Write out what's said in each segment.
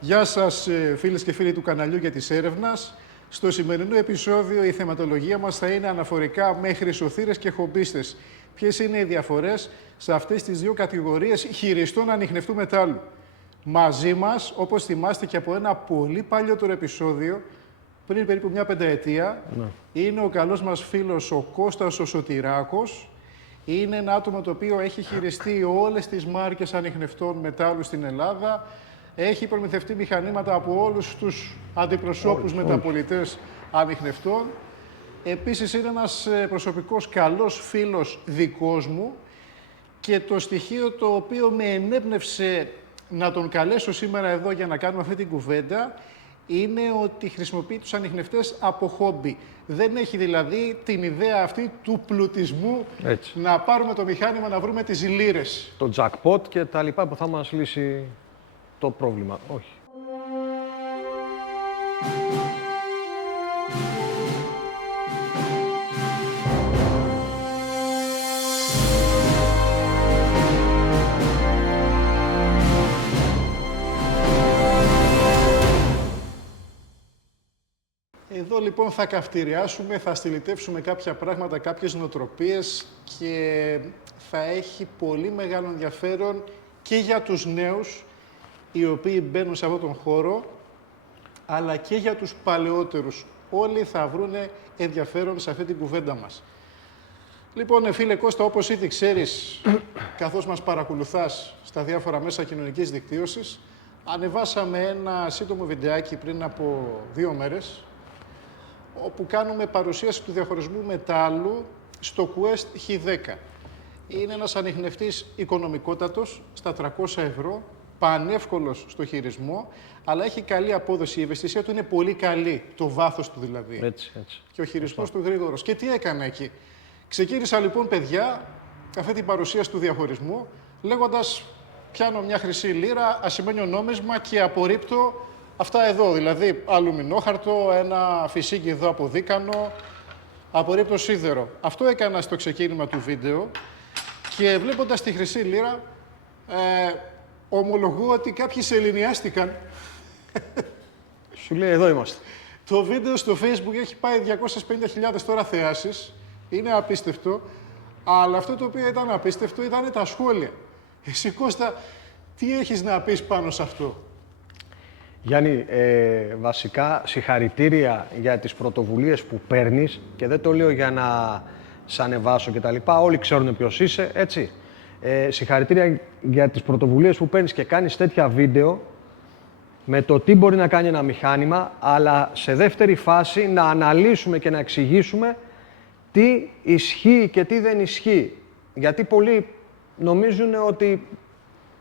Γεια σας φίλες και φίλοι του καναλιού και της έρευνας. Στο σημερινό επεισόδιο η θεματολογία μας θα είναι αναφορικά με χρυσοθύρες και χομπίστες. Ποιες είναι οι διαφορές σε αυτές τις δύο κατηγορίες χειριστών ανιχνευτού μετάλλου. Μαζί μας, όπως θυμάστε και από ένα πολύ παλιότερο επεισόδιο, πριν περίπου μια πενταετία, είναι ο καλός μας φίλος ο Κώστας ο Σωτηράκος. Είναι ένα άτομο το οποίο έχει χειριστεί όλες τις μάρκες ανιχνευτών μετάλλου στην Ελλάδα. Έχει προμηθευτεί μηχανήματα από όλους τους αντιπροσώπους μεταπολιτές ανιχνευτών. Επίσης είναι ένας προσωπικός καλός φίλος δικός μου και το στοιχείο το οποίο με ενέπνευσε να τον καλέσω σήμερα εδώ για να κάνουμε αυτή την κουβέντα είναι ότι χρησιμοποιεί τους ανιχνευτές από χόμπι. Δεν έχει δηλαδή την ιδέα αυτή του πλουτισμού. Έτσι. Να πάρουμε το μηχάνημα να βρούμε τις λίρες. Το jackpot και τα λοιπά που θα μας λύσει το πρόβλημα. Όχι. Εδώ λοιπόν θα καυτηριάσουμε, θα στυλιτεύσουμε κάποια πράγματα, κάποιες νοοτροπίες και θα έχει πολύ μεγάλο ενδιαφέρον και για τους νέους οι οποίοι μπαίνουν σε αυτόν τον χώρο, αλλά και για τους παλαιότερους. Όλοι θα βρουν ενδιαφέρον σε αυτή την κουβέντα μας. Λοιπόν, φίλε Κώστα, όπως ήδη ξέρεις, καθώς μας παρακολουθάς στα διάφορα μέσα κοινωνικής δικτύωσης, ανεβάσαμε ένα σύντομο βιντεάκι πριν από 2 μέρες, όπου κάνουμε παρουσίαση του διαχωρισμού μετάλλου στο Quest H10. Είναι ένας ανιχνευτής οικονομικότατος, στα 300 ευρώ, πανεύκολος στο χειρισμό, αλλά έχει καλή απόδοση. Η ευαισθησία του είναι πολύ καλή, το βάθος του δηλαδή. Έτσι. Και ο χειρισμός του γρήγορος. Και τι έκανα εκεί. Ξεκίνησα λοιπόν, παιδιά, αυτή την παρουσίαση του διαχωρισμού, λέγοντας πιάνω μια χρυσή λίρα, ασημένιο νόμισμα και απορρίπτω αυτά εδώ, δηλαδή αλουμινόχαρτο, ένα φυσίκι εδώ από δίκανο, απορρίπτω σίδερο. Αυτό έκανα στο ξεκίνημα του βίντεο και βλέποντας τη χρυσή λίρα, ομολογώ ότι κάποιοι σεληνιάστηκαν. Σου λέει εδώ είμαστε. Το βίντεο στο Facebook έχει πάει 250.000 τώρα θεάσεις. Είναι απίστευτο. Αλλά αυτό το οποίο ήταν απίστευτο ήταν τα σχόλια. Εσύ Κώστα, τι έχεις να πεις πάνω σε αυτό? Γιάννη, βασικά συγχαρητήρια για τις πρωτοβουλίες που παίρνεις και δεν το λέω για να σ' ανεβάσω και τα λοιπά. Όλοι ξέρουν ποιος είσαι, έτσι. Συγχαρητήρια για τις πρωτοβουλίες που παίρνεις και κάνεις τέτοια βίντεο με το τι μπορεί να κάνει ένα μηχάνημα, αλλά σε δεύτερη φάση να αναλύσουμε και να εξηγήσουμε τι ισχύει και τι δεν ισχύει. Γιατί πολλοί νομίζουν ότι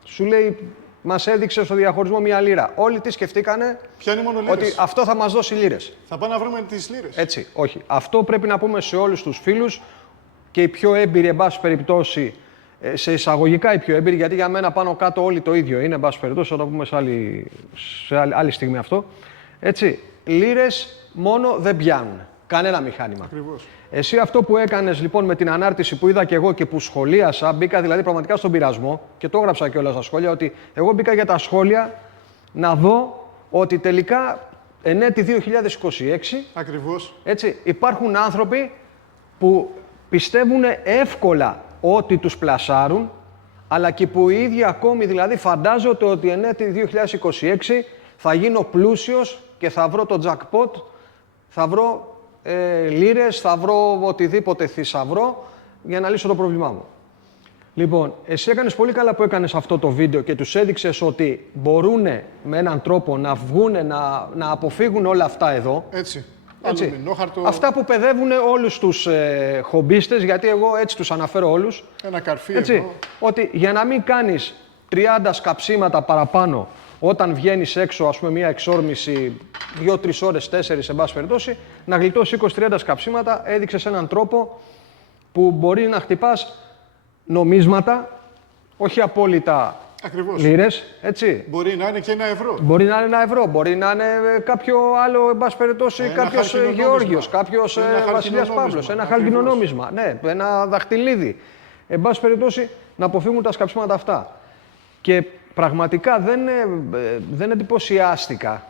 σου λέει μας έδειξε στο διαχωρισμό μία λίρα. Όλοι τι σκεφτήκανε? Πιάνει μόνο λίρες. Ότι αυτό θα μας δώσει λίρες. Θα πάμε να βρούμε τις λίρες. Έτσι, όχι. Αυτό πρέπει να πούμε σε όλους τους φίλους και οι πιο έμπειροι, εν πάση περιπτώσει, σε εισαγωγικά οι πιο έμπειροι, γιατί για μένα πάνω κάτω όλοι το ίδιο είναι, εν πάση περιπτώσει, θα το πούμε σε άλλη στιγμή αυτό. Έτσι, λίρες μόνο δεν πιάνουν. Κανένα μηχάνημα. Ακριβώς. Εσύ αυτό που έκανες λοιπόν με την ανάρτηση που είδα και εγώ και που σχολίασα, μπήκα δηλαδή πραγματικά στον πειρασμό και το έγραψα και όλα στα σχόλια, ότι εγώ μπήκα για τα σχόλια να δω ότι τελικά εν έτη 2026 Ακριβώς. έτσι, υπάρχουν άνθρωποι που πιστεύουν εύκολα ότι τους πλασάρουν, αλλά και που οι ίδιοι ακόμη δηλαδή φαντάζονται ότι εν έτη 2026 θα γίνω πλούσιος και θα βρω το jackpot, θα βρω λίρες, θα βρω οτιδήποτε θησαυρό για να λύσω το πρόβλημά μου. Λοιπόν, εσύ έκανες πολύ καλά που έκανες αυτό το βίντεο και τους έδειξες ότι μπορούν με έναν τρόπο να βγουν, να αποφύγουν όλα αυτά εδώ. Έτσι. Αλουμινόχαρτο. Αυτά που παιδεύουν όλους τους χομπίστες, γιατί εγώ έτσι τους αναφέρω όλους. Ένα καρφί έτσι, εδώ. ότι για να μην κάνεις 30 σκαψίματα παραπάνω όταν βγαίνεις έξω, ας πούμε, μία εξόρμηση 2-3 ώρες, 4 εν πάση περιπτώσει, να γλιτώσεις 20-30 σκαψίματα, έδειξες έναν τρόπο που μπορεί να χτυπάς νομίσματα, όχι απόλυτα Ακριβώς. λίρες, έτσι. Μπορεί να είναι και €1. Μπορεί να είναι €1, μπορεί να είναι κάποιο άλλο, εν πάση περιπτώσει, κάποιος Γεώργιος, κάποιος Βασιλιάς Παύλος, ένα χάλκινο νόμισμα, ναι, ένα δαχτυλίδι. Εν πάση περιπτώσει, να αποφύγουν τα σκαψίματα αυτά. Και πραγματικά δεν εντυπωσιάστηκα,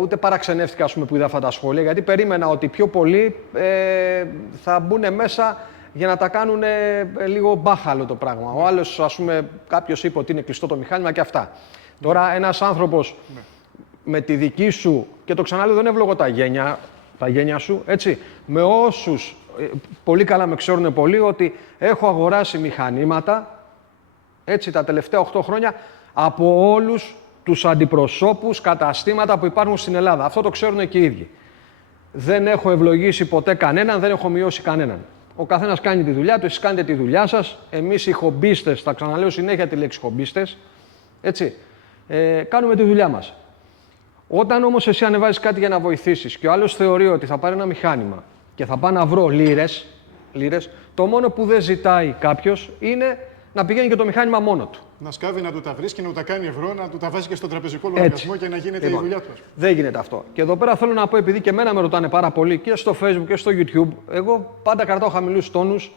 ούτε παραξενεύτηκα, ας πούμε, που είδα αυτά τα σχόλια, γιατί περίμενα ότι πιο πολλοί θα μπουν μέσα για να τα κάνουν λίγο μπάχαλο το πράγμα. Ο άλλος, ας πούμε, κάποιος είπε ότι είναι κλειστό το μηχάνημα και αυτά. Τώρα, ένας άνθρωπος με τη δική σου, και το ξαναλέω, δεν εύλογο τα γένια σου, έτσι, με όσους πολύ καλά με ξέρουν πολύ, ότι έχω αγοράσει μηχανήματα, έτσι, τα τελευταία 8 χρόνια, από όλους τους αντιπροσώπους, καταστήματα που υπάρχουν στην Ελλάδα. Αυτό το ξέρουν και οι ίδιοι. Δεν έχω ευλογήσει ποτέ κανέναν, δεν έχω μειώσει κανέναν. Ο καθένας κάνει τη δουλειά του, εσείς κάνετε τη δουλειά σας. Εμείς οι χομπίστες, θα ξαναλέω συνέχεια τη λέξη χομπίστες, έτσι, κάνουμε τη δουλειά μας. Όταν όμως εσύ ανεβάζεις κάτι για να βοηθήσεις και ο άλλος θεωρεί ότι θα πάρει ένα μηχάνημα και θα πάω να βρω λίρες, το μόνο που δεν ζητάει κάποιος είναι να πηγαίνει και το μηχάνημα μόνο του. Να σκάβει, να του τα βρίσκει, να του τα κάνει ευρώ, να του τα βάζει και στον τραπεζικό λογαριασμό και να γίνεται η δουλειά του. Δεν γίνεται αυτό. Και εδώ πέρα θέλω να πω, επειδή και εμένα με ρωτάνε πάρα πολύ και στο Facebook και στο YouTube, εγώ πάντα κρατάω χαμηλούς τόνους.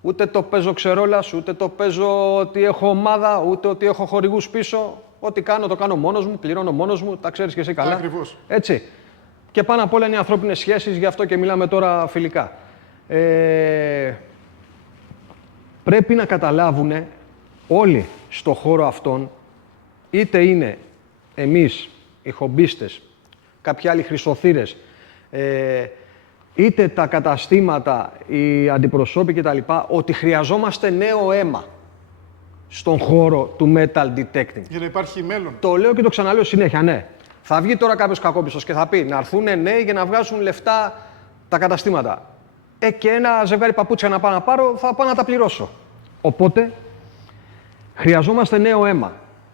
Ούτε το παίζω ξερόλας, ούτε το παίζω ότι έχω ομάδα, ούτε ότι έχω χορηγούς πίσω. Ό,τι κάνω, το κάνω μόνος μου, πληρώνω μόνος μου, τα ξέρεις και εσύ καλά. Ακριβώς. Έτσι. Και πάνω απ' όλα είναι οι ανθρώπινες σχέσεις, γι' αυτό και μιλάμε τώρα φιλικά. Πρέπει να καταλάβουν όλοι στο χώρο αυτόν, είτε είναι εμείς οι χομπίστες, κάποιοι άλλοι χρυσοθύρες, είτε τα καταστήματα, οι αντιπροσώποι κτλ., ότι χρειαζόμαστε νέο αίμα στον χώρο του metal detecting. Για να υπάρχει μέλλον. Το λέω και το ξαναλέω συνέχεια, ναι. Θα βγει τώρα κάποιος κακόπιστος και θα πει να έρθουν νέοι για να βγάζουν λεφτά τα καταστήματα. Και ένα ζευγάρι παπούτσια να πάω να πάρω, θα πάω να τα πληρώσω. Οπότε, χρειαζόμαστε νέο αίμα.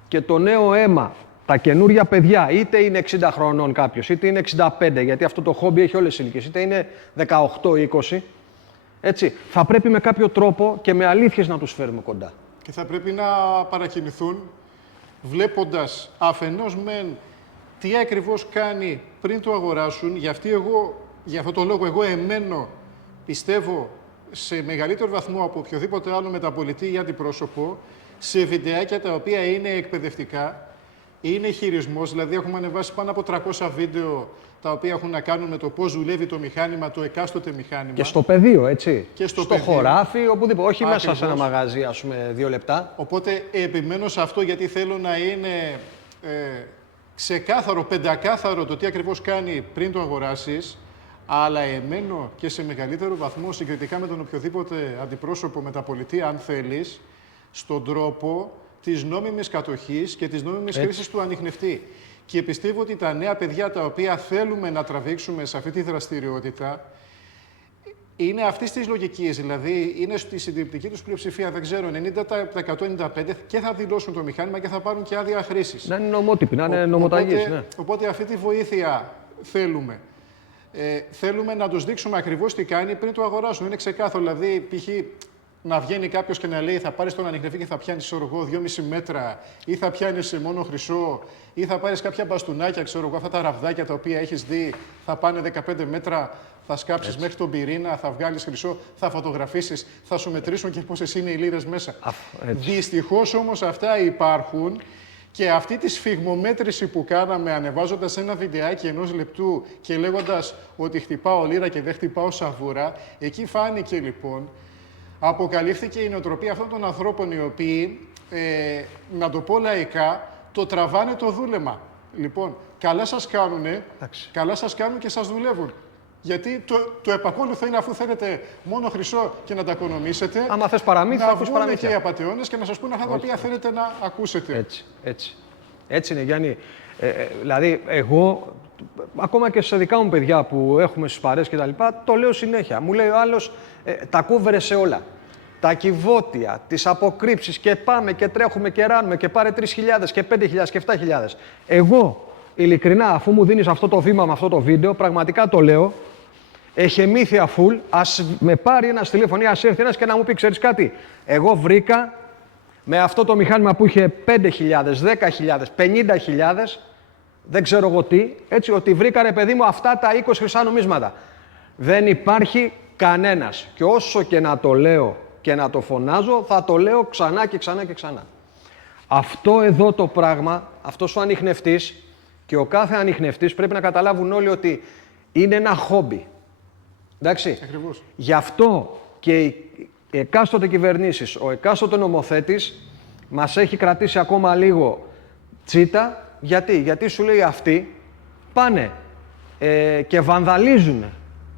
Και το νέο αίμα, τα καινούρια παιδιά, είτε είναι 60 χρονών κάποιος, είτε είναι 65, γιατί αυτό το χόμπι έχει όλες τις ηλικίες, είτε είναι 18-20, έτσι, θα πρέπει με κάποιο τρόπο και με αλήθειες να τους φέρουμε κοντά. Και θα πρέπει να παρακινηθούν βλέποντας αφενός μεν τι ακριβώς κάνει πριν το αγοράσουν. Για αυτό το λόγο εγώ εμένω, πιστεύω, σε μεγαλύτερο βαθμό από οποιοδήποτε άλλο μεταπολιτή ή αντιπρόσωπο, σε βιντεάκια τα οποία είναι εκπαιδευτικά, είναι χειρισμός, δηλαδή έχουμε ανεβάσει πάνω από 300 βίντεο τα οποία έχουν να κάνουν με το πώς δουλεύει το μηχάνημα, το εκάστοτε μηχάνημα. Και στο πεδίο, έτσι. Και στο χωράφι, οπουδήποτε. Όχι μέσα σε ένα μαγαζί, ας πούμε, 2 λεπτά. Οπότε επιμένω σε αυτό γιατί θέλω να είναι ξεκάθαρο, πεντακάθαρο το τι ακριβώς κάνει πριν το αγοράσεις, αλλά εμένω και σε μεγαλύτερο βαθμό συγκριτικά με τον οποιοδήποτε αντιπρόσωπο μεταπολιτή, αν θέλεις, στον τρόπο της νόμιμης κατοχής και της νόμιμης χρήσης του ανιχνευτή. Και πιστεύω ότι τα νέα παιδιά τα οποία θέλουμε να τραβήξουμε σε αυτή τη δραστηριότητα είναι αυτής της λογικής, δηλαδή είναι στη συντριπτική τους πλειοψηφία, δεν ξέρω, 90%-95% και θα δηλώσουν το μηχάνημα και θα πάρουν και άδεια χρήσης. Να είναι νομότυποι, να είναι νομοταγείς, ναι. Οπότε αυτή τη βοήθεια θέλουμε. Θέλουμε να τους δείξουμε ακριβώς τι κάνει πριν το αγοράσουν. Είναι ξεκάθαρο, δηλαδή, π.χ. να βγαίνει κάποιος και να λέει θα πάρεις τον ανιχνευτή και θα πιάνεις, ξέρω εγώ, 2,5 μέτρα, ή θα πιάνεις μόνο χρυσό, ή θα πάρεις κάποια μπαστούνάκια, ξέρω εγώ, αυτά τα ραβδάκια τα οποία έχεις δει, θα πάνε 15 μέτρα, θα σκάψεις μέχρι τον πυρήνα, θα βγάλεις χρυσό, θα φωτογραφίσεις, θα σου μετρήσουν και πόσες είναι οι λίρες μέσα. Δυστυχώς όμως αυτά υπάρχουν. Και αυτή τη σφιγμομέτρηση που κάναμε ανεβάζοντας ένα βιντεάκι 1 λεπτού και λέγοντας ότι χτυπάω λίρα και δεν χτυπάω σαβούρα, εκεί φάνηκε λοιπόν, αποκαλύφθηκε η νοοτροπία αυτών των ανθρώπων οι οποίοι, να το πω λαϊκά, το τραβάνε το δούλεμα. Λοιπόν, καλά σας κάνουν και σας δουλεύουν. Γιατί το επακόλουθο είναι, αφού θέλετε μόνο χρυσό και να τα οικονομήσετε, άμα θες παραμύθια, να βγουν και οι απατεώνες και να σας πούνε αυτά τα οποία θέλετε να ακούσετε. Έτσι είναι, Γιάννη. Δηλαδή, εγώ, ακόμα και σε δικά μου παιδιά που έχουμε στις παρέες και τα λοιπά, το λέω συνέχεια. Μου λέει ο άλλος, τα κούβερε σε όλα. Τα κυβότια, τις αποκρύψεις και πάμε και τρέχουμε και ράνουμε και πάρε 3.000 και 5.000 και 7.000. Εγώ, ειλικρινά, αφού μου δίνεις αυτό το βήμα με αυτό το βίντεο, πραγματικά το λέω, εχεμήθεια φουλ, ας με πάρει ένας τηλέφωνο ή ας έρθει ένας και να μου πει, ξέρεις κάτι, εγώ βρήκα με αυτό το μηχάνημα που είχε 5.000, 10.000, 50.000, δεν ξέρω εγώ τι, έτσι, ότι βρήκα, ρε παιδί μου, αυτά τα 20 χρυσά νομίσματα. Δεν υπάρχει κανένας. Και όσο και να το λέω και να το φωνάζω, θα το λέω ξανά και ξανά και ξανά. Αυτό εδώ το πράγμα, αυτός ο ανιχνευτής και ο κάθε ανιχνευτής πρέπει να καταλάβουν όλοι ότι είναι ένα χόμπι. Εντάξει. Ακριβώς. Γι' αυτό και οι εκάστοτε κυβερνήσεις, ο εκάστοτε νομοθέτης μας έχει κρατήσει ακόμα λίγο τσίτα. Γιατί σου λέει αυτοί πάνε και βανδαλίζουν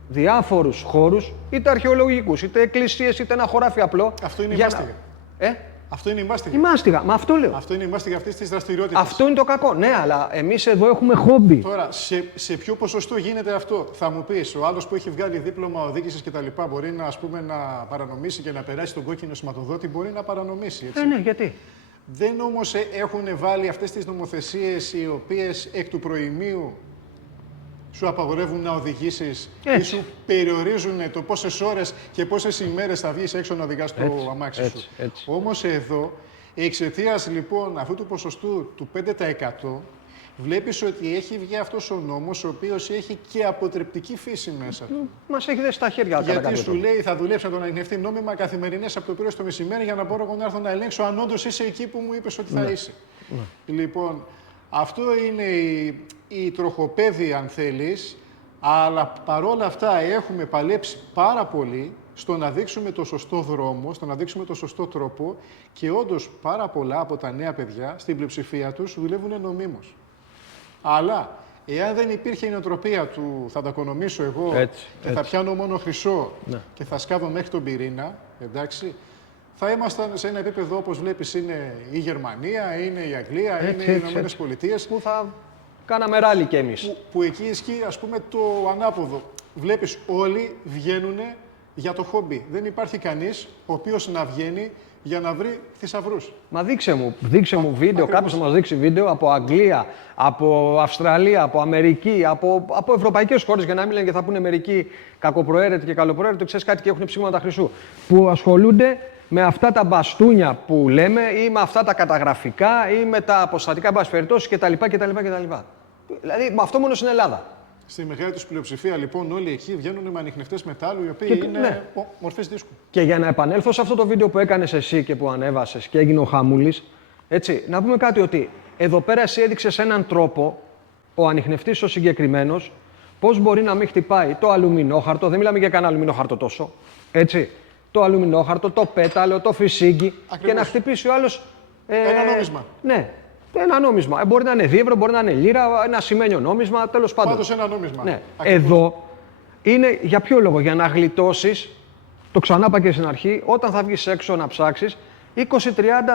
διάφορους χώρους, είτε αρχαιολογικούς, είτε εκκλησίες, είτε ένα χωράφι απλό. Αυτό είναι η μάστιγα. Αυτό είναι η μάστιγα. Η μάστιγα, μα αυτό λέω. Αυτό είναι η μάστιγα αυτής της δραστηριότητας. Αυτό είναι το κακό. Ναι, αλλά εμείς εδώ έχουμε χόμπι. Τώρα, σε ποιο ποσοστό γίνεται αυτό? Θα μου πεις, ο άλλος που έχει βγάλει δίπλωμα οδήγησης κτλ. Μπορεί να, να παρανομήσει και να περάσει τον κόκκινο σηματοδότη, μπορεί να παρανομήσει. Έτσι. Ναι, γιατί. Δεν όμως έχουν βάλει αυτές τις νομοθεσίες οι οποίες εκ του προημίου σου απαγορεύουν να οδηγήσεις ή σου περιορίζουν το πόσες ώρες και πόσες ημέρες θα βγεις έξω να οδηγάς το αμάξι σου. Όμως εδώ, εξαιτίας λοιπόν αυτού του ποσοστού του 5%, βλέπεις ότι έχει βγει αυτός ο νόμος, ο οποίος έχει και αποτρεπτική φύση μέσα του. Μας έχει δέσει στα χέρια. Γιατί σου λέει θα δουλέψει να τον ανιχνευτεί νόμιμα καθημερινές από το πρωί στο μεσημέρι για να μπορώ εγώ να έρθω να ελέγξω αν όντως είσαι εκεί που μου είπες ότι θα είσαι. Λοιπόν, αυτό είναι η τροχοπέδη αν θέλεις, αλλά παρόλα αυτά έχουμε παλέψει πάρα πολύ στο να δείξουμε το σωστό δρόμο, στο να δείξουμε το σωστό τρόπο και όντως πάρα πολλά από τα νέα παιδιά, στην πλειοψηφία τους, δουλεύουν νομίμως. Αλλά εάν δεν υπήρχε η νοοτροπία του θα τα οικονομήσω εγώ και θα πιάνω μόνο χρυσό και θα σκάβω μέχρι τον πυρήνα, εντάξει, θα ήμασταν σε ένα επίπεδο όπως βλέπεις είναι η Γερμανία, είναι η Αγγλία, είναι οι Ηνωμένες Πολιτείες. Που θα κάναμε ράλι κι εμείς. Που εκεί ισχύει ας πούμε το ανάποδο. Βλέπεις όλοι βγαίνουν για το χόμπι. Δεν υπάρχει κανείς ο οποίος να βγαίνει για να βρει θησαυρούς. Μα δείξε μου βίντεο, κάποιος να μας δείξει βίντεο από Αγγλία, από Αυστραλία, από Αμερική, από ευρωπαϊκές χώρες, για να μην λένε και θα πούνε μερικοί κακοπροαίρετοι και καλοπροαίρετοι, ξέρεις κάτι και έχουν ψήγματα χρυσού, που ασχολούνται με αυτά τα μπαστούνια που λέμε ή με αυτά τα καταγραφικά ή με τα αποστατικά εμπασφαιρετώσεις κτλ. Δηλαδή, αυτό μόνο στην Ελλάδα. Στη μεγάλη τους πλειοψηφία, λοιπόν, όλοι εκεί βγαίνουν με ανιχνευτές μετάλλου, οι οποίοι είναι μορφές δίσκου. Και για να επανέλθω σε αυτό το βίντεο που έκανες εσύ και που ανέβασες και έγινε ο χαμούλης, έτσι, να πούμε κάτι ότι εδώ πέρα εσύ έδειξες έναν τρόπο, ο ανιχνευτής ο συγκεκριμένος, πώς μπορεί να μην χτυπάει το αλουμινόχαρτο, δεν μιλάμε για κανένα αλουμινόχαρτο τόσο, έτσι, το αλουμινόχαρτο, το πέταλο, το φυσίγγι και να χτυπήσει ο άλλος... ένα νόμισμα. Ναι. Ένα νόμισμα. Μπορεί να είναι δίευρο, μπορεί να είναι λίρα, ένα σημαίνιο νόμισμα, τέλος πάντων. Πάντως ένα νόμισμα. Ναι. Εδώ είναι για ποιο λόγο? Για να γλιτώσεις, το ξανά είπα και στην αρχή, όταν θα βγεις έξω να ψάξεις, 20-30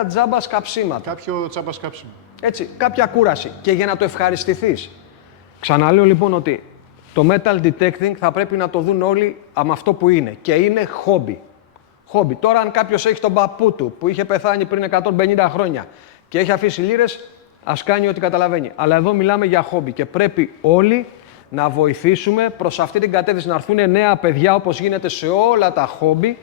τζάμπα σκαψίματα. Κάποιο τζάμπα σκάψιμο. Έτσι, κάποια κούραση. Και για να το ευχαριστηθείς. Ξαναλέω λοιπόν ότι το metal detecting θα πρέπει να το δουν όλοι με αυτό που είναι. Και είναι χόμπι. Χόμπι. Τώρα, αν κάποιος έχει τον παππού του που είχε πεθάνει πριν 150 χρόνια και έχει αφήσει λίρες, ας κάνει ό,τι καταλαβαίνει. Αλλά εδώ μιλάμε για χόμπι και πρέπει όλοι να βοηθήσουμε προς αυτή την κατεύθυνση, να έρθουν νέα παιδιά όπως γίνεται σε όλα τα χόμπι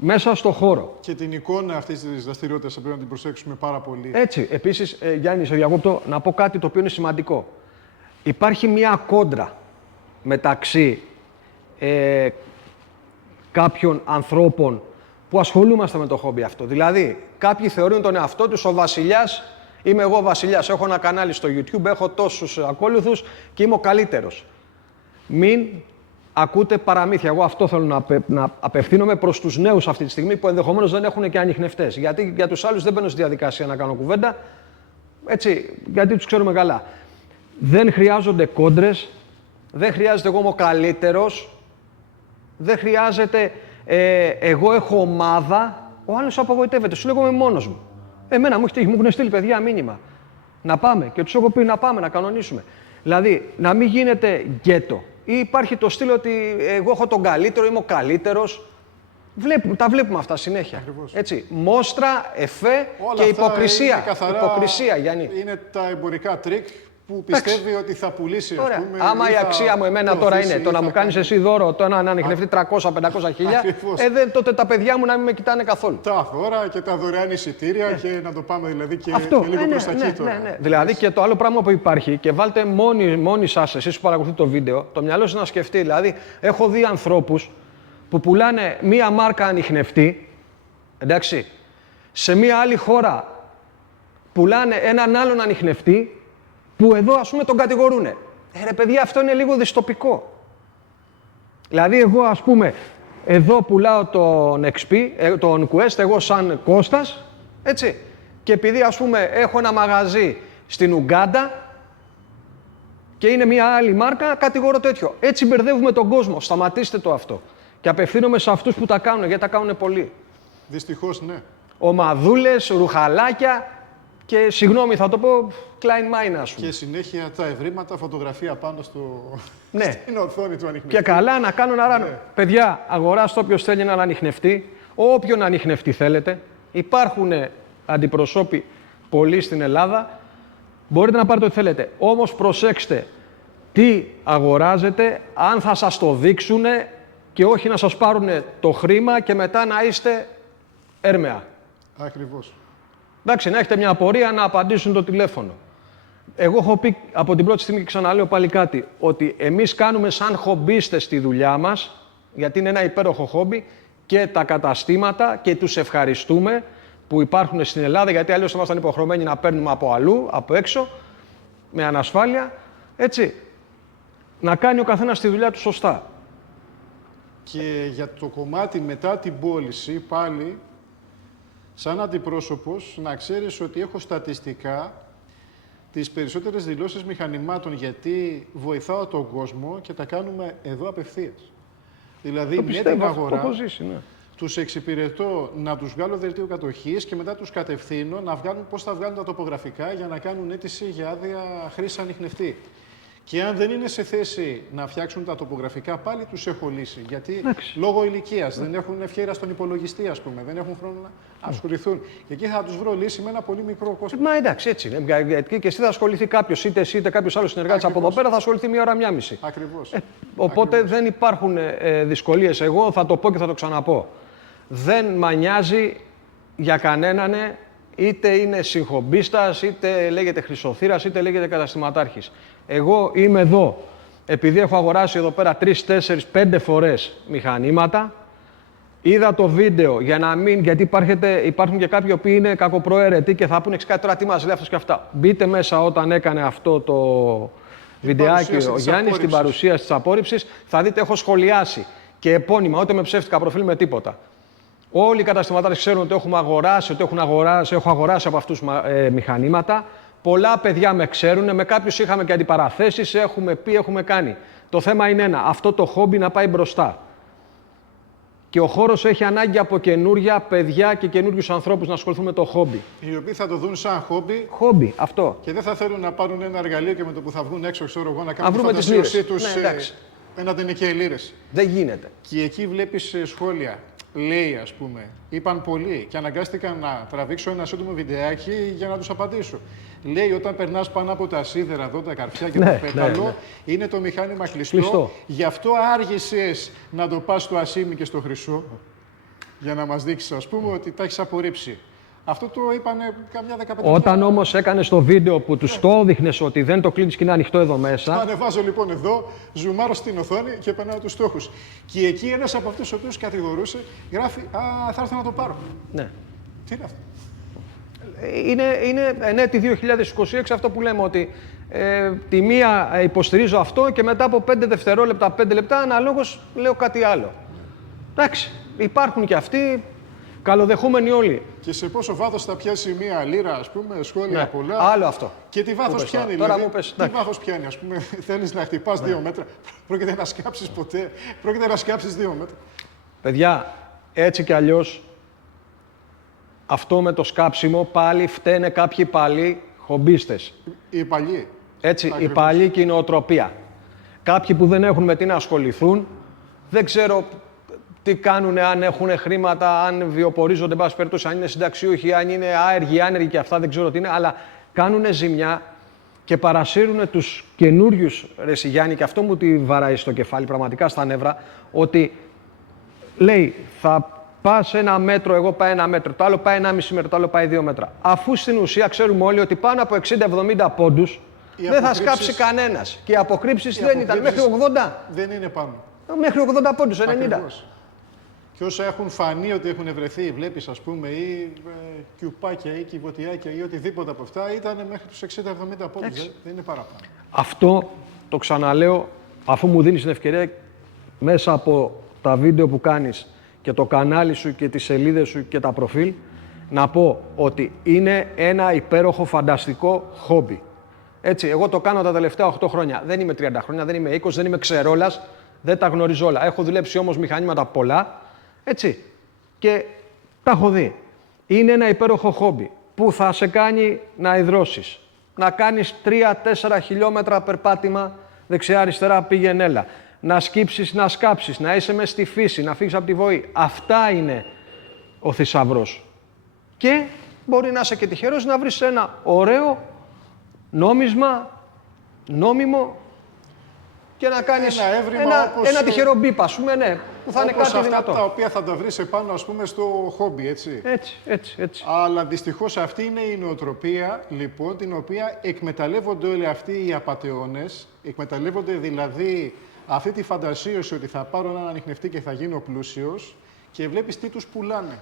μέσα στο χώρο. Και την εικόνα αυτής της δραστηριότητας πρέπει να την προσέξουμε πάρα πολύ. Έτσι. Επίσης, Γιάννη, σε διακόπτω να πω κάτι το οποίο είναι σημαντικό. Υπάρχει μια κόντρα μεταξύ κάποιων ανθρώπων που ασχολούμαστε με το χόμπι αυτό. Δηλαδή, κάποιοι θεωρούν τον εαυτό τους ο βασιλιάς. Είμαι εγώ βασιλιάς, έχω ένα κανάλι στο YouTube, έχω τόσους ακόλουθους και είμαι ο καλύτερος. Μην ακούτε παραμύθια. Εγώ αυτό θέλω να απευθύνομαι προς τους νέους αυτή τη στιγμή που ενδεχομένως δεν έχουν και ανιχνευτές. Γιατί για τους άλλους δεν μπαίνω στη διαδικασία να κάνω κουβέντα. Έτσι, γιατί τους ξέρουμε καλά. Δεν χρειάζονται κόντρες, δεν χρειάζεται εγώ είμαι ο καλύτερος, δεν χρειάζεται εγώ έχω ομάδα, ο άλλος απογοητεύεται. Σου λέγω είμαι μόνος μου. Εμένα μου έχουν στείλει παιδιά μήνυμα. Να πάμε και τους έχω πει να πάμε, να κανονίσουμε. Δηλαδή, να μην γίνεται γκέτο. Ή υπάρχει το στυλ ότι εγώ έχω τον καλύτερο, είμαι ο καλύτερος. Τα βλέπουμε αυτά συνέχεια. Έτσι, μόστρα, εφέ όλα και υποκρισία. Είναι καθαρά, υποκρισία, Γιάννη. Είναι τα εμπορικά τρικ που πιστεύει ότι θα πουλήσει. Ωραία. Ας πούμε, άμα η αξία μου εμένα τώρα είναι το να μου κάνεις εσύ δώρο, το να ανιχνευτεί 300-500 χιλιά, τότε τα παιδιά μου να μην με κοιτάνε καθόλου. Τα δώρα και τα δωρεάν εισιτήρια και να το πάμε δηλαδή και λίγο προς τα εκεί τώρα. Ναι. Δηλαδή και το άλλο πράγμα που υπάρχει και βάλτε μόνοι σας, εσείς που παρακολουθείτε το βίντεο, το μυαλό σας να σκεφτεί. Δηλαδή, έχω δει ανθρώπους που πουλάνε μία μάρκα ανιχνευτή, εντάξει, σε μία άλλη χώρα πουλάνε έναν άλλον ανιχνευτή που εδώ ας πούμε τον κατηγορούνε. Ρε παιδιά, αυτό είναι λίγο δυστοπικό. Δηλαδή εγώ ας πούμε, εδώ πουλάω τον XP, τον Quest, εγώ σαν Κώστας, έτσι. Και επειδή ας πούμε έχω ένα μαγαζί στην Ουγκάντα και είναι μια άλλη μάρκα, κατηγορώ τέτοιο. Έτσι μπερδεύουμε τον κόσμο. Σταματήστε το αυτό. Και απευθύνομαι σε αυτούς που τα κάνουν, γιατί τα κάνουν πολλοί. Δυστυχώς, ναι. Ομαδούλες, ρουχαλάκια και συγγνώμη θα το πω, Klein Mine ας πούμε. Και συνέχεια τα ευρήματα, φωτογραφία πάνω Ναι. στην οθόνη του ανιχνευτή. Και καλά να κάνουν αράνο. Ναι. Παιδιά, αγοράστε όποιος θέλει έναν ανιχνευτή, όποιον ανιχνευτή θέλετε. Υπάρχουν αντιπροσώποι πολλοί στην Ελλάδα. Μπορείτε να πάρετε ό,τι θέλετε. Όμως προσέξτε τι αγοράζετε, αν θα σας το δείξουνε και όχι να σας πάρουν το χρήμα και μετά να είστε έρμεα. Ακριβώς. Εντάξει, να έχετε μια απορία να απαντήσουν το τηλέφωνο. Εγώ έχω πει από την πρώτη στιγμή και ξαναλέω πάλι κάτι, ότι εμείς κάνουμε σαν χομπίστες τη δουλειά μας, γιατί είναι ένα υπέροχο χόμπι, και τα καταστήματα και τους ευχαριστούμε που υπάρχουν στην Ελλάδα, γιατί αλλιώς θα ήμασταν υποχρεωμένοι να παίρνουμε από αλλού, από έξω, με ανασφάλεια, έτσι. Να κάνει ο καθένας τη δουλειά του σωστά. Και για το κομμάτι μετά την πώληση, πάλι, σαν αντιπρόσωπος, να ξέρεις ότι έχω στατιστικά τις περισσότερες δηλώσεις μηχανημάτων, γιατί βοηθάω τον κόσμο και τα κάνουμε εδώ απευθείας. Δηλαδή, με την αγορά, το έχω ζήσει, ναι. τους εξυπηρετώ να τους βγάλω δελτίο κατοχής και μετά τους κατευθύνω να βγάλουν πώς θα βγάλουν τα τοπογραφικά για να κάνουν αίτηση για άδεια χρήση ανιχνευτή. Και αν δεν είναι σε θέση να φτιάξουν τα τοπογραφικά, πάλι τους έχω λύσει. Γιατί λόγω ηλικίας δεν έχουν ευχέρεια στον υπολογιστή, ας πούμε, δεν έχουν χρόνο να ασχοληθούν. Και εκεί θα τους βρω λύση με ένα πολύ μικρό κόστος. Μα εντάξει, έτσι είναι. Γιατί και εσύ θα ασχοληθεί κάποιος, είτε εσύ είτε κάποιος άλλος συνεργάτης από εδώ πέρα, θα ασχοληθεί μία ώρα, μία μισή. Ακριβώς. Οπότε δεν υπάρχουν δυσκολίες. Εγώ θα το πω και θα το ξαναπώ. Δεν μανιάζει για κανέναν, είτε είναι συγχομπίστας, είτε λέγεται χρυσοθύρας, είτε λέγεται καταστηματάρχης. Εγώ είμαι εδώ, επειδή έχω αγοράσει εδώ πέρα 3, 4, 5 φορές μηχανήματα. Είδα το βίντεο για να μην, γιατί υπάρχουν και κάποιοι που είναι κακοπροαίρετοι και θα πούνε κάτι τώρα τι μας λέει αυτός και αυτά. Μπείτε μέσα όταν έκανε αυτό το βιντεάκι ο Γιάννης, την παρουσίαση της απόρριψης, θα δείτε έχω σχολιάσει και επώνυμα, ούτε με ψεύτικα προφίλ με τίποτα. Όλοι οι καταστηματάρχες ξέρουν ότι έχουμε αγοράσει, έχω αγοράσει από αυτούς μηχανήματα. Πολλά παιδιά με ξέρουν, με κάποιους είχαμε και αντιπαραθέσεις, έχουμε πει, έχουμε κάνει. Το θέμα είναι ένα, αυτό το χόμπι να πάει μπροστά. Και ο χώρος έχει ανάγκη από καινούρια παιδιά και καινούριους ανθρώπους να ασχοληθούν με το χόμπι. Οι οποίοι θα το δουν σαν χόμπι. Χόμπι, αυτό. Και δεν θα θέλουν να πάρουν ένα εργαλείο και με το που θα βγουν έξω, ξέρω εγώ, να κάνουν τη φαντασίωσή τους έναντι είναι και οι λίρες. Δεν γίνεται. Και εκεί βλέπεις σχόλια. Λέει, ας πούμε, είπαν πολλοί και αναγκάστηκαν να τραβήξω ένα σύντομο βιντεάκι για να τους απαντήσω. Λέει, όταν περνάς πάνω από τα σίδερα, εδώ τα καρφιά και το πέταλο, είναι το μηχάνημα κλειστό. Γι' αυτό άργησες να το πας στο ασίμι και στο χρυσό, για να μας δείξεις, ας πούμε, ότι τα έχεις απορρίψει. Αυτό το είπανε καμιά 15 φορές. Όταν όμως έκανες το βίντεο που τους το έδειχνες ότι δεν το κλείνεις και είναι ανοιχτό εδώ μέσα. Το ανεβάζω λοιπόν εδώ, ζουμάρω στην οθόνη και περνάω τους στόχους. Και εκεί ένας από αυτούς ο οποίος κατηγορούσε, γράφει «Α, θα έρθω να το πάρω». Ναι. Τι είναι αυτό? Είναι ενέτη 2026 αυτό που λέμε ότι τη μία υποστηρίζω αυτό και μετά από 5 δευτερόλεπτα, 5 λεπτά αναλόγως λέω κάτι άλλο. Εντάξει, υπάρχουν και αυτοί. Καλοδεχούμενοι όλοι. Και σε πόσο βάθος θα πιάσει μία λίρα, ας πούμε, σχόλια πολλά. Άλλο αυτό. Και τι βάθος πιάνει, τώρα δηλαδή. Μου πες, τι βάθος πιάνει, ας πούμε, θέλεις να χτυπάς 2 μέτρα. Πρόκειται να σκάψεις ποτέ. Πρόκειται να σκάψεις 2 μέτρα. Παιδιά, έτσι κι αλλιώς, αυτό με το σκάψιμο πάλι φταίνε κάποιοι παλιοί χομπίστες. Οι παλιοί. Έτσι, Ακριβώς. η παλιή κοινοτροπία. Κάποιοι που δεν έχουν με τι να ασχοληθούν, δεν ξέρω τι κάνουν, αν έχουν χρήματα, αν βιοπορίζονται, εν πάση περιπτώσει, αν είναι συνταξιούχοι, αν είναι άεργοι, άνεργοι και αυτά, δεν ξέρω τι είναι, αλλά κάνουν ζημιά και παρασύρουν τους καινούριους, ρε Σιγιάννη, και αυτό μου τη βαράει στο κεφάλι, πραγματικά στα νεύρα, ότι λέει, θα πας 1 μέτρο, εγώ πάω 1 μέτρο, το άλλο πάει 1,5 μέτρο, το άλλο πάει 2 μέτρα. Αφού στην ουσία ξέρουμε όλοι ότι πάνω από 60-70 πόντους δεν θα σκάψει κανένας. Και οι αποκρύψεις δεν ήταν μέχρι 80. Δεν είναι πάνω. Μέχρι 80 πόντους, 90. Ακριβώς. 80 Και όσα έχουν φανεί ότι έχουν βρεθεί, βλέπεις ας πούμε, ή κιουπάκια ή κυβωτιάκια ή οτιδήποτε από αυτά, ήταν μέχρι τους 60-70 πόντους. Δεν είναι παραπάνω. Αυτό το ξαναλέω, αφού μου δίνεις την ευκαιρία μέσα από τα βίντεο που κάνεις και το κανάλι σου και τις σελίδες σου και τα προφίλ, να πω ότι είναι ένα υπέροχο, φανταστικό χόμπι. Έτσι, εγώ το κάνω τα τελευταία 8 χρόνια. Δεν είμαι 30 χρόνια, δεν είμαι 20, δεν είμαι ξερόλας, δεν τα γνωρίζω όλα. Έχω δουλέψει όμως μηχανήματα πολλά, έτσι, και τα έχω δει. Είναι ένα υπέροχο χόμπι που θα σε κάνει να υδρώσεις, να κάνεις 3-4 χιλιόμετρα περπάτημα δεξιά-αριστερά πήγαινε έλα, να σκύψεις, να σκάψεις, να είσαι μες στη φύση, να φύγεις από τη βοή. Αυτά είναι ο θησαυρός. Και μπορεί να είσαι και τυχερός να βρεις ένα ωραίο νόμισμα, νόμιμο, και να κάνεις ένα τυχερό μπίπ, ας πούμε, ναι, που θα είναι κάτι αυτά δυνατό. Τα οποία θα τα βρεις επάνω, ας πούμε, στο χόμπι, έτσι. Έτσι. Αλλά δυστυχώς αυτή είναι η νοοτροπία, λοιπόν, την οποία εκμεταλλεύονται όλοι αυτοί οι απατεώνες. Εκμεταλλεύονται δηλαδή αυτή τη φαντασίωση ότι θα πάρω έναν ανιχνευτή και θα γίνω πλούσιος, και βλέπεις τι τους πουλάνε.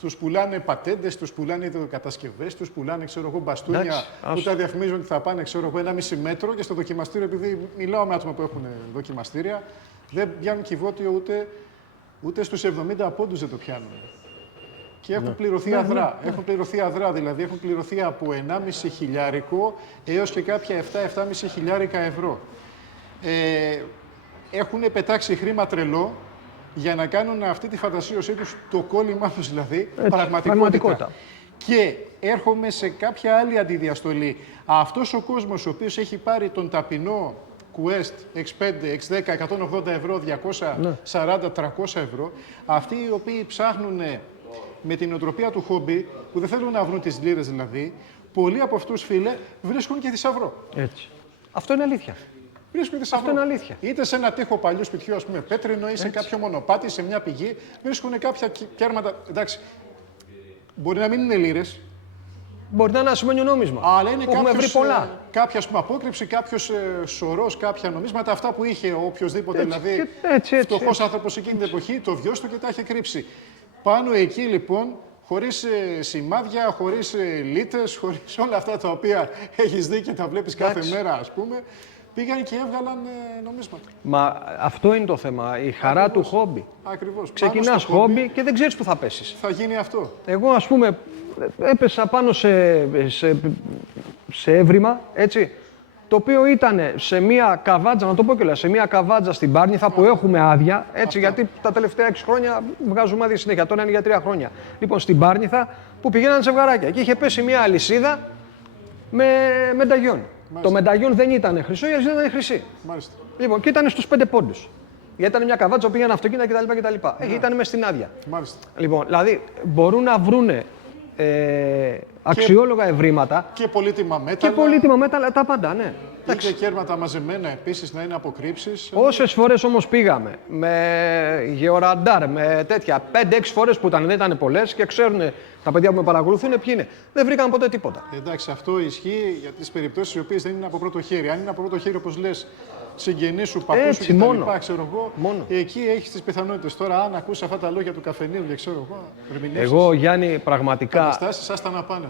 Τους πουλάνε πατέντες, τους πουλάνε κατασκευές, τους πουλάνε, ξέρω εγώ, μπαστούνια που τα διαφημίζουν ότι θα πάνε, ξέρω εγώ, 1,5 μέτρο, και στο δοκιμαστήριο, επειδή μιλάω με άτομα που έχουν δοκιμαστήρια, δεν πιάνουν κυβότιο ούτε στους 70 πόντους δεν το πιάνουν. Και έχουν πληρωθεί αδρά. Έχουν πληρωθεί αδρά, δηλαδή έχουν πληρωθεί από 1,5 χιλιάρικο έως και κάποια 7-7,5 χιλιάρικα ευρώ. Έχουν πετάξει χρήμα τρελό για να κάνουν αυτή τη φαντασίωσή τους, το κόλλημά τους δηλαδή, πραγματικότητα. Και έρχομαι σε κάποια άλλη αντιδιαστολή. Αυτός ο κόσμος ο οποίος έχει πάρει τον ταπεινό Quest X5, X10, 180 ευρώ, 240, 300 ευρώ, αυτοί οι οποίοι ψάχνουν με την οτροπία του χόμπι, που δεν θέλουν να βρουν τις λίρες δηλαδή, πολλοί από αυτούς, φίλε, βρίσκουν και θησαυρό. Έτσι. Αυτό είναι αλήθεια. Αυτό είναι αλήθεια. Είτε σε ένα τοίχο παλιού σπιτιού, ας πούμε, πέτρινο, ή σε κάποιο μονοπάτι, σε μια πηγή, βρίσκουν κάποια κέρματα. Εντάξει, μπορεί να μην είναι λίρες. Μπορεί να είναι ένα ασημένιο νόμισμα. Αλλά είναι κάποια απόκρυψη, κάποιος σωρός, κάποια νομίσματα, αυτά που είχε οποιοδήποτε δηλαδή φτωχός άνθρωπος εκείνη την εποχή, το βιός του και τα είχε κρύψει. Πάνω εκεί λοιπόν, χωρίς σημάδια, χωρίς λίτες, χωρίς όλα αυτά τα οποία έχεις δει και τα βλέπεις κάθε μέρα, ας πούμε, πήγαν και έβγαλαν νομίσματα. Μα αυτό είναι το θέμα, η χαρά του χόμπι. Ακριβώς. Ξεκινάς χόμπι και δεν ξέρεις που θα πέσεις. Θα γίνει αυτό. Εγώ, ας πούμε, έπεσα πάνω σε έβριμα, έτσι, το οποίο ήταν σε μία καβάτζα, να το πω κιόλας, σε μία καβάτζα στην Πάρνηθα που έχουμε άδεια, έτσι, γιατί τα τελευταία 6 χρόνια βγάζουμε άδεια συνέχεια, τώρα είναι για 3 χρόνια. Λοιπόν, στην Πάρνηθα που πηγαίναν ζευγαράκια και είχε πέσει μία αλυσίδα με μενταγιόν. Το μενταγιόν δεν ήταν χρυσό, η αλυσίδα ήταν χρυσή. Μάλιστα. Λοιπόν, και ήταν στους 5 πόντους. Γιατί ήταν μια καβάτζα που πήγαιναν αυτοκίνητα κτλ. Ήταν μες στην άδεια. Μάλιστα. Λοιπόν, δηλαδή μπορούν να βρούνε αξιόλογα ευρήματα. Και πολύτιμα μέταλλα. Και πολύτιμα μέταλλα, τα πάντα, ναι. Και κέρματα μαζεμένα επίσης να είναι αποκρύψεις. Όσες φορές όμως πήγαμε με γεωραντάρ, με τέτοια, 5-6 φορές που ήταν, δεν ήταν πολλές και ξέρουν τα παιδιά που με παρακολουθούν ποιοι είναι. Δεν βρήκαν ποτέ τίποτα. Εντάξει, αυτό ισχύει για τις περιπτώσεις οι οποίες δεν είναι από πρώτο χέρι. Αν είναι από πρώτο χέρι, όπως λες, συγγενείς σου, παππούς σου κτλ. Ξέρω εγώ, εκεί έχεις τις πιθανότητες. Τώρα, αν ακούσει αυτά τα λόγια του καφενείου και ξέρω εγώ, ερμηνεύσεις. Εγώ, Γιάννη, πραγματικά. Καταστάσεις, άστα να πάνε.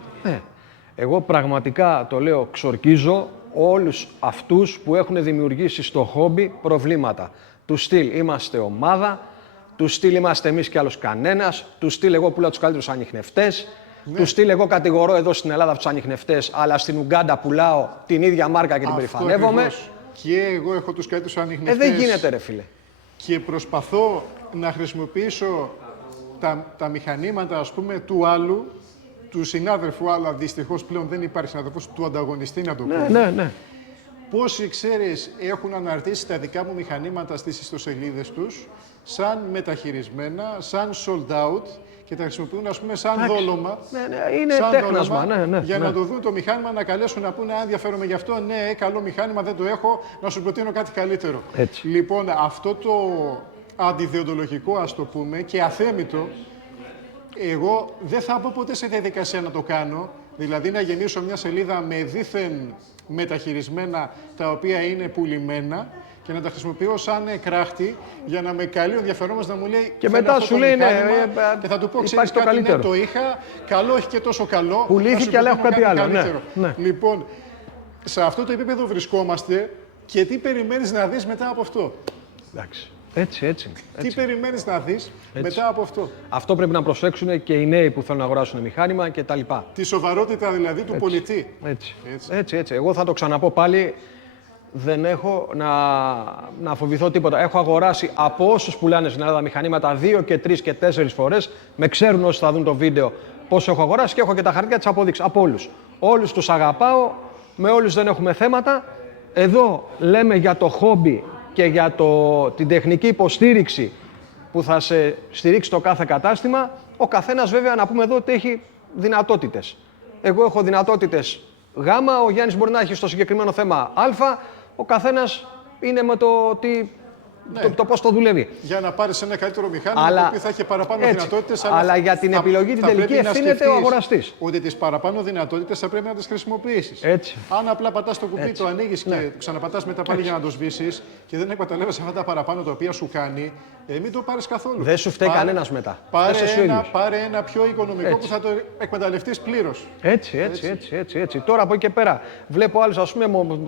Εγώ πραγματικά το λέω, ξορκίζω όλους αυτούς που έχουν δημιουργήσει στο χόμπι προβλήματα. Του στυλ είμαστε ομάδα, του στυλ είμαστε εμείς κι άλλος κανένας, του στυλ εγώ πουλάω τους καλύτερους ανιχνευτές, του στυλ εγώ κατηγορώ εδώ στην Ελλάδα τους ανιχνευτές, αλλά στην Ουγκάντα πουλάω την ίδια μάρκα και την περηφανεύομαι. Ακριβώς. Και εγώ έχω τους καλύτερους ανιχνευτές. Δεν γίνεται, ρε φίλε. Και προσπαθώ να χρησιμοποιήσω τα μηχανήματα, ας πούμε, του άλλου, του συνάδελφου, αλλά δυστυχώς πλέον δεν υπάρχει συνάδελφος, του ανταγωνιστή, να το πούμε. Ναι. Πόσοι, ξέρεις, έχουν αναρτήσει τα δικά μου μηχανήματα στις ιστοσελίδες τους, σαν μεταχειρισμένα, σαν sold out, και τα χρησιμοποιούν, ας πούμε, σαν δόλωμα. Είναι τέχνασμα, για να το δουν το μηχάνημα, να καλέσουν να πούνε: αν ενδιαφέρομαι γι' αυτό, ναι, καλό μηχάνημα, δεν το έχω, να σου προτείνω κάτι καλύτερο. Έτσι. Λοιπόν, αυτό το αντιδιοντολογικό, ας το πούμε, και αθέμητο, εγώ δεν θα πω ποτέ σε διαδικασία να το κάνω, δηλαδή να γεννήσω μια σελίδα με δίθεν μεταχειρισμένα τα οποία είναι πουλημένα, και να τα χρησιμοποιώ σαν κράχτη για να με καλεί ο ενδιαφερόμενος να μου λέει. Και μετά σου λέει, ναι, και θα του πω, ξέρεις κάτι, ναι, το είχα, καλό, όχι και τόσο καλό. Πουλήθηκε, αλλά έχω κάτι άλλο. Ναι. Λοιπόν, σε αυτό το επίπεδο βρισκόμαστε και τι περιμένεις να δεις μετά από αυτό. Εντάξει. Έτσι. Τι περιμένεις να δεις μετά από αυτό. Αυτό πρέπει να προσέξουν και οι νέοι που θέλουν να αγοράσουν μηχάνημα κτλ. Τη σοβαρότητα δηλαδή του πολιτή. Έτσι. Εγώ θα το ξαναπώ πάλι. Δεν έχω να φοβηθώ τίποτα. Έχω αγοράσει από όσους πουλάνε στην Ελλάδα μηχανήματα 2 και 3 και 4 φορές. Με ξέρουν όσοι θα δουν το βίντεο πόσο έχω αγοράσει και έχω και τα χαρτιά της αποδείξης. Από όλους. Όλους τους αγαπάω. Με όλους δεν έχουμε θέματα. Εδώ λέμε για το χόμπι και για την τεχνική υποστήριξη που θα σε στηρίξει το κάθε κατάστημα. Ο καθένας βέβαια να πούμε εδώ ότι έχει δυνατότητες. Εγώ έχω δυνατότητες Γ, ο Γιάννης μπορεί να έχει στο συγκεκριμένο θέμα Α, ο καθένας είναι με το πώς το δουλεύει. Για να πάρεις ένα καλύτερο μηχάνημα, το οποίο θα έχει παραπάνω δυνατότητες. Αλλά για την επιλογή την τελική ευθύνεται ο αγοραστής. Ότι τις παραπάνω δυνατότητες θα πρέπει να τις χρησιμοποιήσεις. Αν απλά πατάς το κουμπί, το ανοίγεις και το ξαναπατάς μετά πάλι για να το σβήσεις και δεν εκμεταλλεύεσαι αυτά τα παραπάνω τα οποία σου κάνει, μην το πάρεις καθόλου. Δεν σου φταίει κανένας μετά. Πάρε ένα πιο οικονομικό που θα το εκμεταλλευτείς πλήρως. Έτσι. Τώρα από εκεί και πέρα βλέπω άλλους, ας πούμε.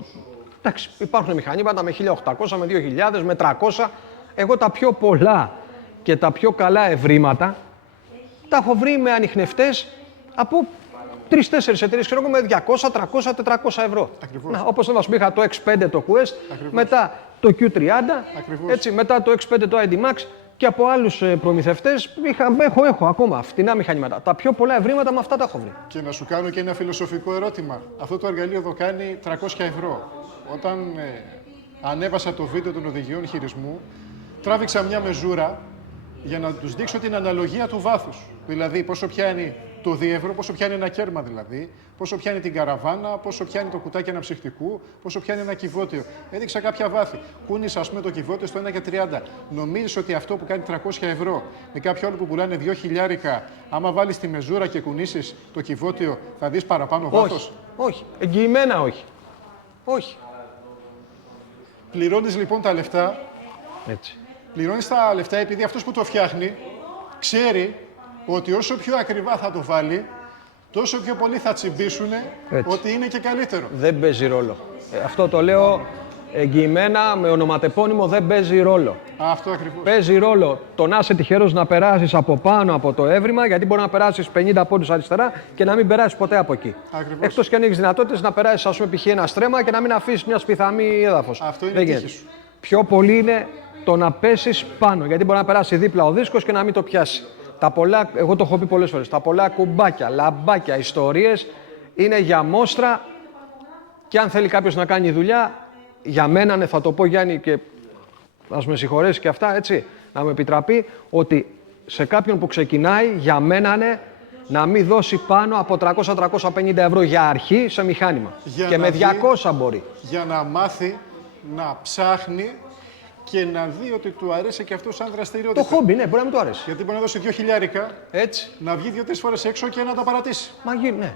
Εντάξει, υπάρχουν μηχανήματα με 1.800, με 2.000, με 300. Εγώ τα πιο πολλά και τα πιο καλά ευρήματα τα έχω βρει με ανιχνευτές από 3-4 εταιρείες, ξέρω εγώ, με 200, 300, 400 ευρώ. Ακριβώς. Όπως να σου είχα το X5 το Quest, μετά το Q30, έτσι, μετά το X5 το ID Max και από άλλους προμηθευτές έχω ακόμα φτηνά μηχανήματα. Τα πιο πολλά ευρήματα με αυτά τα έχω βρει. Και να σου κάνω και ένα φιλοσοφικό ερώτημα. Αυτό το εργαλείο εδώ κάνει 300 ευρώ. Όταν ανέβασα το βίντεο των οδηγιών χειρισμού, τράβηξα μια μεζούρα για να τους δείξω την αναλογία του βάθους. Δηλαδή, πόσο πιάνει το δίευρο, πόσο πιάνει ένα κέρμα δηλαδή, πόσο πιάνει την καραβάνα, πόσο πιάνει το κουτάκι αναψυκτικού, πόσο πιάνει ένα κυβότιο. Έδειξα κάποια βάθη. Κούνησα, ας πούμε, το κυβότιο στο 1,30. Νομίζεις ότι αυτό που κάνει 300 ευρώ με κάποιο άλλο που πουλάνε 2.000, άμα βάλεις τη μεζούρα και κουνήσεις το κυβότιο, θα δεις παραπάνω βάθος? Όχι. Εγγυημένα όχι. Όχι. Πληρώνεις λοιπόν τα λεφτά. Έτσι. Πληρώνεις τα λεφτά επειδή αυτός που το φτιάχνει ξέρει ότι όσο πιο ακριβά θα το βάλει, τόσο πιο πολύ θα τσιμπήσουνε ότι είναι και καλύτερο. Δεν παίζει ρόλο. Αυτό το λέω εγγυημένα, με ονοματεπώνυμο, δεν παίζει ρόλο. Αυτό ακριβώς. Παίζει ρόλο το να είσαι τυχερός να περάσεις από πάνω από το έβριμα, γιατί μπορεί να περάσεις 50 πόντους αριστερά και να μην περάσεις ποτέ από εκεί. Ακριβώς. Εκτός και αν έχεις δυνατότητες να περάσεις, ας πούμε, π.χ. ένα στρέμμα και να μην αφήσεις μια σπιθαμή έδαφος. Αυτό είναι η τύχη σου. Πιο πολύ είναι το να πέσεις πάνω, γιατί μπορεί να περάσει δίπλα ο δίσκος και να μην το πιάσει. Τα πολλά, εγώ το έχω πει πολλές φορές, τα πολλά κουμπάκια, λαμπάκια, ιστορίες είναι για μόστρα και αν θέλει κάποιος να κάνει δουλειά, για μένα, ναι, θα το πω Γιάννη και ας με συγχωρέσει και αυτά, έτσι, να με επιτραπεί, ότι σε κάποιον που ξεκινάει, για μένα είναι να μην δώσει πάνω από 300-350 ευρώ για αρχή σε μηχάνημα. Και με 200 μπορεί. Για να μάθει να ψάχνει και να δει ότι του αρέσει και αυτό σαν δραστηριότητα. Το χόμπι, ναι, μπορεί να μην του αρέσει. Γιατί μπορεί να δώσει 2.000, έτσι, να βγει 2-3 φορές έξω και να τα παρατήσει. Μα γίνει, ναι.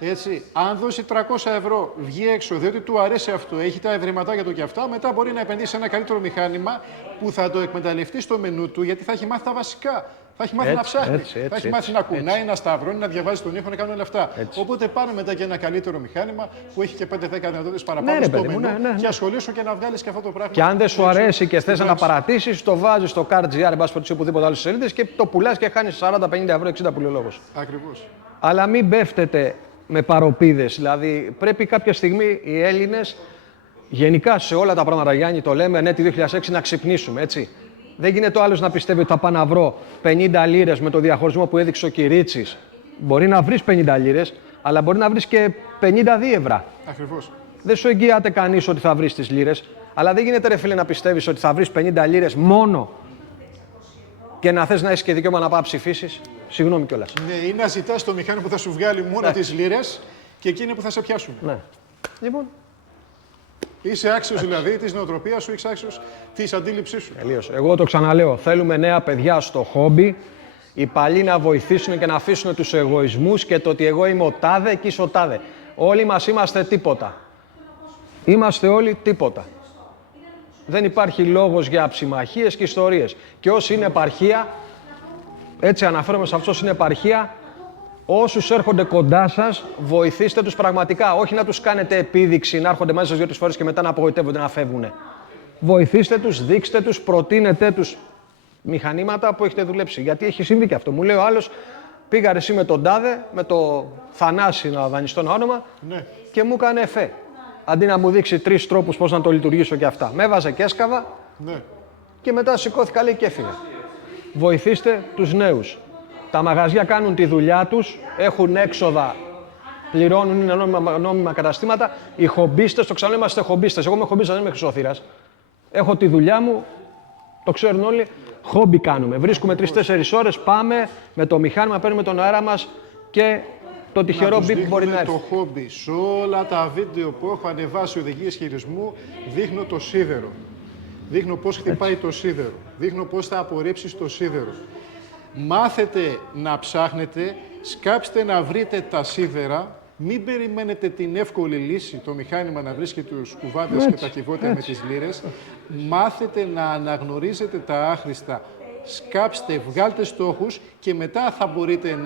Έτσι, αν δώσει 300 ευρώ, βγει έξω, διότι του αρέσει αυτό, έχει τα ευρηματάκια του και αυτά, μετά μπορεί να επενδύσει σε ένα καλύτερο μηχάνημα που θα το εκμεταλλευτεί στο μενού του, γιατί θα έχει μάθει τα βασικά. Θα έχει μάθει να ψάχνει. Θα έχει μάθει να κουνάει, να σταυρώνει, να διαβάζει τον ήχο, να κάνει όλα αυτά. Οπότε πάρε μετά και ένα καλύτερο μηχάνημα που έχει και 5-10 δυνατότητες παραπάνω στο μενού και ασχολήσου και να βγάλει και αυτό το πράγμα. Και αν δεν σου αρέσει και θες να τα παρατήσεις, το βάζεις στο CarGR, μπας από οπουδήποτε άλλες σελίδες και το πουλάς και χάνεις 40-50 ευρώ, 60 που λέει ο λόγος. Ακριβώς. Αλλά μην πέφτετε με παροπίδες. Δηλαδή, πρέπει κάποια στιγμή οι Έλληνες, γενικά σε όλα τα πράγματα, Γιάννη, το λέμε, ναι, τη 2006 να ξυπνήσουμε, έτσι. Δεν γίνεται ο άλλος να πιστεύει ότι θα πάω να βρω 50 λίρες με το διαχωρισμό που έδειξε ο Κυρίτσης. Μπορεί να βρεις 50 λίρες, αλλά μπορεί να βρεις και 52 ευρώ. Ακριβώς. Δεν σου εγγυάται κανείς ότι θα βρεις τις λίρες, αλλά δεν γίνεται, ρε φίλε, να πιστεύεις ότι θα βρεις 50 λίρες μόνο και να θες να έχεις και δικαίωμα να πάω να ψηφίσεις. Συγγνώμη κιόλας. Ναι, ή να ζητάς το μηχάνημα που θα σου βγάλει μόνο τις λίρες και εκείνοι που θα σε πιάσουν. Ναι. Λοιπόν. Είσαι άξιος δηλαδή της νοοτροπίας σου, είσαι άξιος της αντίληψής σου. Τελείως. Εγώ το ξαναλέω. Θέλουμε νέα παιδιά στο χόμπι. Οι παλιοί να βοηθήσουν και να αφήσουν τους εγωισμούς και το ότι εγώ είμαι ο τάδε και είσαι ο τάδε. Όλοι μας είμαστε τίποτα. Είμαστε όλοι τίποτα. Δεν υπάρχει λόγος για αψημαχίες και ιστορίες. Και όσοι είναι επαρχία, έτσι αναφέρομαι σε αυτούς είναι επαρχία, όσους έρχονται κοντά σας, βοηθήστε τους πραγματικά. Όχι να τους κάνετε επίδειξη, να έρχονται μαζί σας 2-3 φορές και μετά να απογοητεύονται, να φεύγουν. Βοηθήστε τους, δείξτε τους, προτείνετε τους μηχανήματα που έχετε δουλέψει. Γιατί έχει συμβεί και αυτό. Μου λέει ο άλλος, πήγα εσύ με τον τάδε, με το Θανάση να δανειστώ ένα όνομα, Ναι. και μου έκανε εφέ. Αντί να μου δείξει 3 τρόπους πώς να το λειτουργήσω και αυτά. Με έβαζε και έσκαβα Ναι. και μετά σηκώθηκα, λέει, και έφυγα. Βοηθήστε τους νέους. Τα μαγαζιά κάνουν τη δουλειά τους, έχουν έξοδα, πληρώνουν, είναι νόμιμα καταστήματα. Οι χομπίστες, το ξαναλέω, είμαστε χομπίστες. Εγώ είμαι χομπίστας, δεν είμαι χρυσόθυρας. Έχω τη δουλειά μου, το ξέρουν όλοι. Χόμπι κάνουμε. Βρίσκουμε 3-4 ώρες, πάμε με το μηχάνημα, παίρνουμε τον αέρα μας και το τυχερό μπιπ μπορεί να έρθει. Το χόμπι. Σε όλα τα βίντεο που έχω ανεβάσει οδηγίες χειρισμού, δείχνω το σίδερο. Δείχνω πώς χτυπάει το σίδερο. Δείχνω πώς θα απορρίψεις το σίδερο. Μάθετε να ψάχνετε, σκάψτε να βρείτε τα σίδερα. Μην περιμένετε την εύκολη λύση, το μηχάνημα να βρίσκει τους κουβάδες και τα κυβότια με τις λίρες. Μάθετε να αναγνωρίζετε τα άχρηστα. Σκάψτε, βγάλτε στόχους και μετά θα μπορείτε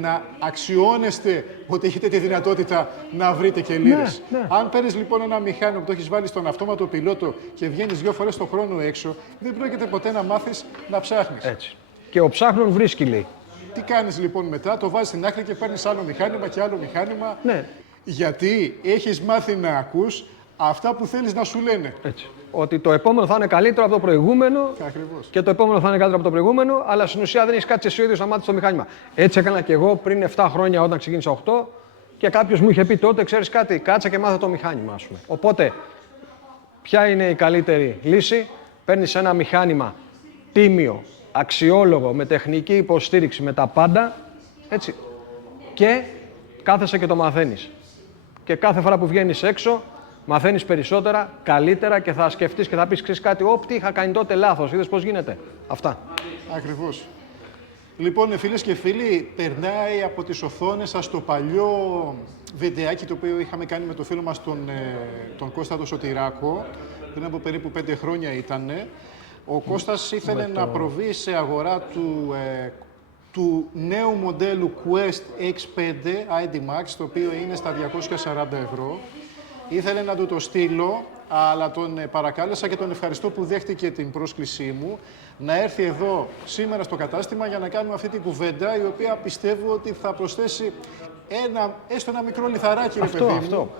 να αξιώνεστε ότι έχετε τη δυνατότητα να βρείτε και λίρες. Ναι. Αν παίρνεις λοιπόν ένα μηχάνημα που το έχεις βάλει στον αυτόματο πιλότο και βγαίνεις 2 φορές το χρόνο έξω, δεν πρόκειται ποτέ να μάθεις να ψάχνεις. Έτσι. Και ο ψάχνων βρίσκει, λέει. Τι κάνεις λοιπόν μετά, το βάζεις στην άκρη και παίρνεις άλλο μηχάνημα και άλλο μηχάνημα. Ναι. Γιατί έχεις μάθει να ακούς αυτά που θέλεις να σου λένε. Έτσι. Ότι το επόμενο θα είναι καλύτερο από το προηγούμενο. Ακριβώς. Και το επόμενο θα είναι καλύτερο από το προηγούμενο, αλλά στην ουσία δεν έχει κάτσει εσύ ο ίδιος να μάθεις το μηχάνημα. Έτσι έκανα και εγώ πριν 7 χρόνια όταν ξεκίνησα 8 και κάποιος μου είχε πει τότε: ξέρεις κάτι, κάτσε και μάθε το μηχάνημα, ας πούμε. Οπότε, ποια είναι η καλύτερη λύση? Παίρνεις ένα μηχάνημα τίμιο, αξιόλογο, με τεχνική υποστήριξη, με τα πάντα, έτσι, και κάθεσαι και το μαθαίνεις. Και κάθε φορά που βγαίνεις έξω, μαθαίνεις περισσότερα, καλύτερα και θα σκεφτείς και θα πεις: ξέρεις κάτι, τι είχα κάνει τότε λάθος, είδες πώς γίνεται. Αυτά. Ακριβώς. Λοιπόν, φίλες και φίλοι, περνάει από τις οθόνες σας το παλιό βιντεάκι το οποίο είχαμε κάνει με το φίλο μας τον Κώστα τον Σωτηράκο, πριν από περίπου 5 χρόνια ήτανε. Ο Κώστας ήθελε να προβεί σε αγορά του νέου μοντέλου Quest X5 ID Max, το οποίο είναι στα 240 ευρώ. Ήθελε να του το στείλω, αλλά τον παρακάλεσα και τον ευχαριστώ που δέχτηκε την πρόσκλησή μου να έρθει εδώ σήμερα στο κατάστημα για να κάνουμε αυτή την κουβέντα, η οποία πιστεύω ότι θα προσθέσει έστω ένα μικρό λιθαράκι, ρε παιδί μου,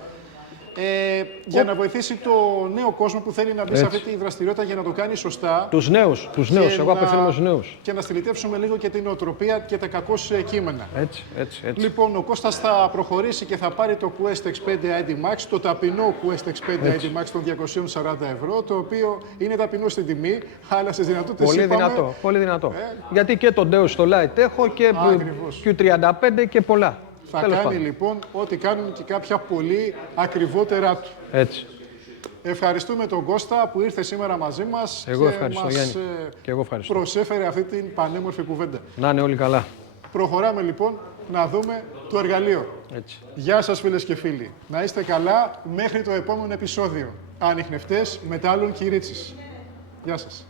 για να βοηθήσει το νέο κόσμο που θέλει να μπει σε αυτή τη δραστηριότητα για να το κάνει σωστά. Τους νέους. Εγώ απευθύνομαι στους νέους. Και να στυλιτεύσουμε λίγο και την νοοτροπία και τα κακώς κείμενα. Έτσι. Λοιπόν, ο Κώστας θα προχωρήσει και θα πάρει το Quest X5 ID Max, το ταπεινό Quest X5 ID Max των 240 ευρώ, το οποίο είναι ταπεινό στην τιμή, αλλά στις δυνατότητες Πολύ δυνατό. Γιατί και τον Deus στο Lite έχω και Q35 και πολλά. Θα κάνει λοιπόν ό,τι κάνουν και κάποια πολύ ακριβότερα του. Έτσι. Ευχαριστούμε τον Κώστα που ήρθε σήμερα μαζί μας και μας προσέφερε αυτή την πανέμορφη κουβέντα. Να είναι όλοι καλά. Προχωράμε λοιπόν να δούμε το εργαλείο. Έτσι. Γεια σας φίλες και φίλοι. Να είστε καλά μέχρι το επόμενο επεισόδιο. Ανιχνευτές μετάλλων Κυρίτσης. Γεια σας.